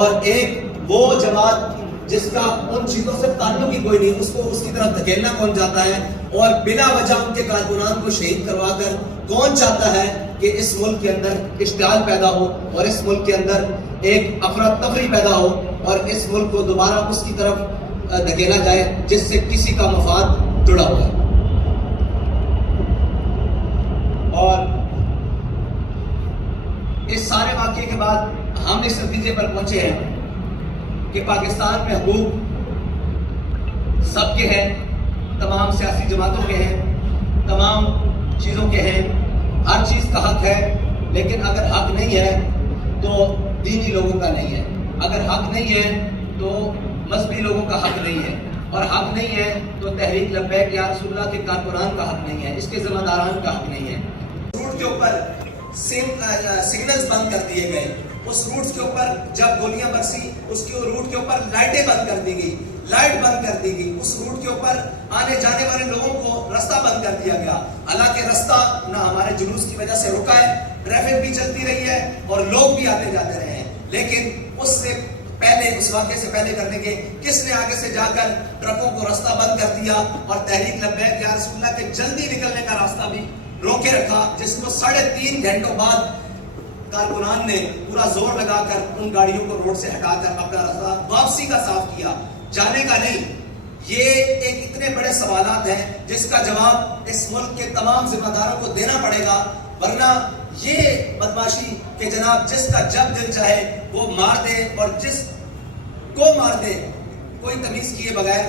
اور ایک وہ جماعت جس کا ان چیزوں سے تعلق ہی کوئی نہیں، اس کو اس کی طرف دھکیلنا کون چاہتا ہے، اور بلا وجہ ان کے کارکنان کو شہید کروا کر کون چاہتا ہے کہ اس ملک کے اندر اشتعال پیدا ہو اور اس ملک کے اندر ایک افراتفری پیدا ہو اور اس ملک کو دوبارہ اس کی طرف دھکیلا جائے جس سے کسی کا مفاد جڑا ہوا ہے۔ اور اس سارے واقعے کے بعد ہم اس نتیجے پر پہنچے ہیں کہ پاکستان میں حقوق سب کے ہیں، تمام سیاسی جماعتوں کے ہیں، تمام چیزوں کے ہیں، ہر چیز کا حق ہے، لیکن اگر حق نہیں ہے تو دینی لوگوں کا نہیں ہے، اگر حق نہیں ہے تو مذہبی لوگوں کا حق نہیں ہے، اور حق نہیں ہے تو تحریک لبیک یا رسول اللہ کے کارکنان کا حق نہیں ہے، اس کے ذمہ داران کا حق نہیں ہے۔ روٹ کے اوپر سگنلز بند کر دیے گئے، اس روٹ کے اوپر جب گولیاں برسی اس کے روٹ کے اوپر لائٹیں بند کر دی گئی، لائٹ بند کر دی گئی، اس روٹ کے اوپر آنے جانے والے لوگوں کو رستہ بند کر دیا گیا۔ حالانکہ رستہ نہ ہمارے جلوس کی وجہ سے رکا ہے، ٹریفک بھی چلتی رہی ہے اور لوگ بھی آتے جاتے رہے ہیں، لیکن اس سے پہلے، اس واقعے سے پہلے کرنے کے کس نے آگے سے جا کر ٹرکوں کو رستہ بند کر دیا اور تحریک لبیک یا رسول اللہ کے جلدی نکلنے کا راستہ بھی روکے رکھا، جس کو 3.5 گھنٹوں بعد کارکنان نے پورا زور لگا کر ان گاڑیوں کو روڈ سے ہٹا کر اپنا راستہ واپسی کا صاف کیا، جانے کا نہیں۔ یہ ایک اتنے بڑے سوالات ہیں جس کا جواب اس ملک کے تمام ذمہ داروں کو دینا پڑے گا، ورنہ یہ بدماشی کہ جناب جس کا جب دل چاہے وہ مار دے اور جس کو مار دے کوئی تمیز کیے بغیر،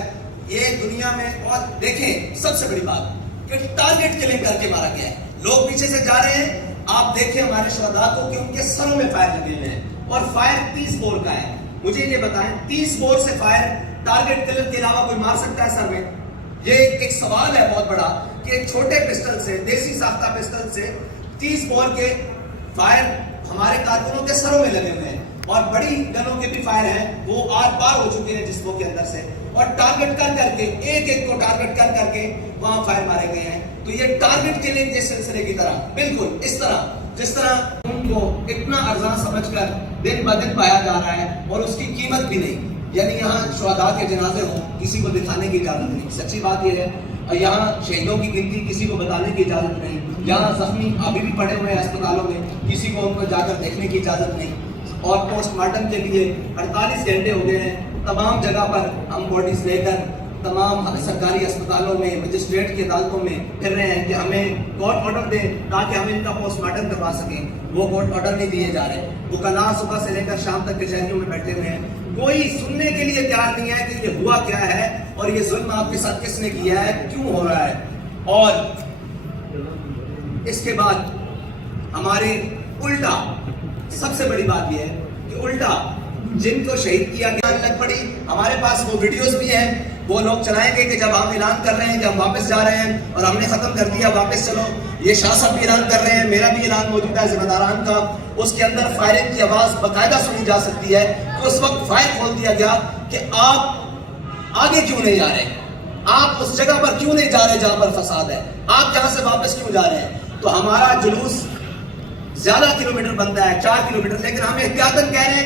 یہ دنیا میں۔ اور دیکھیں سب سے بڑی بات کہ ٹارگٹ کلنگ کر کے مارا گیا ہے، لوگ پیچھے سے جا رہے ہیں، آپ دیکھیں ہمارے شہداء کو کہ ان کے سروں میں فائر لگے ہوئے ہیں، اور فائر 30 بور کا ہے۔ مجھے یہ بتائیں 30 بور سے فائر ٹارگٹ کلر کے علاوہ کوئی مار سکتا ہے سر میں؟ یہ ایک سوال ہے بہت بڑا کہ ایک چھوٹے پسٹل سے، دیسی ساختہ پسٹل سے 30 بور کے فائر ہمارے کارکنوں کے سروں میں لگے ہوئے ہیں، اور بڑی گنوں کے بھی فائر ہیں، وہ آر پار ہو چکے ہیں جسموں کے اندر سے، اور ٹارگٹ کر کر کے ایک ایک کو ٹارگٹ کر کر کے وہاں فائر مارے گئے ہیں۔ تو یہ ٹارگٹ کلنگ کے سلسلے کی طرح، بالکل اس طرح جس طرح ان کو اتنا ارزاں سمجھ کر دن بہ دن پایا جا رہا ہے اور اس کی قیمت بھی نہیں، یعنی یہاں شہداء کے جنازے ہوں کسی کو دکھانے کی اجازت نہیں، سچی بات یہ ہے، اور یہاں شہیدوں کی گنتی کسی کو بتانے کی اجازت نہیں، یہاں زخمی ابھی بھی پڑے ہوئے ہیں اسپتالوں میں، کسی کو ان کو جا کر دیکھنے کی اجازت نہیں، اور پوسٹ مارٹم کے لیے 48 گھنٹے ہو گئے ہیں، تمام جگہ پر ہم باڈیز لے کر تمام سرکاری اسپتالوں میں، مجسٹریٹ کی عدالتوں میں پھر رہے ہیں کہ ہمیں کورٹ آرڈر دیں تاکہ ہم ان کا پوسٹ مارٹم کروا سکیں، وہ کورٹ آرڈر نہیں دیے جا رہے، وکلاء صبح سے لے کر شام تک کچہریوں میں بیٹھے ہوئے ہیں، کوئی سننے کے لیے تیار نہیں ہے کہ یہ ہوا کیا ہے اور یہ ظلم آپ کے ساتھ کس نے کیا ہے، کیوں ہو رہا ہے۔ اور اس کے بعد ہمارے الٹا سب سے بڑی بات یہ ہے کہ الٹا جن کو شہید کیا گیا لگ پڑی، ہمارے پاس وہ ویڈیوز بھی ہیں، وہ لوگ چلائیں گے کہ جب ہم اعلان کر رہے ہیں کہ ہم واپس جا رہے ہیں اور ہم نے ختم کر دیا واپس چلو، یہ شاہ صاحب بھی اعلان کر رہے ہیں، میرا بھی اعلان موجود ہے ذمہ داران کا، اس کے اندر فائرنگ کی آواز باقاعدہ سنی جا سکتی ہے کہ اس وقت فائر کھول دیا گیا کہ آپ آگے کیوں نہیں جا رہے، آپ اس جگہ پر کیوں نہیں جا رہے جہاں پر فساد ہے، آپ یہاں سے واپس کیوں جا رہے ہیں۔ تو ہمارا جلوس زیادہ کلومیٹر بنتا ہے، 4 کلومیٹر، لیکن ہم احتیاطاً کہہ رہے ہیں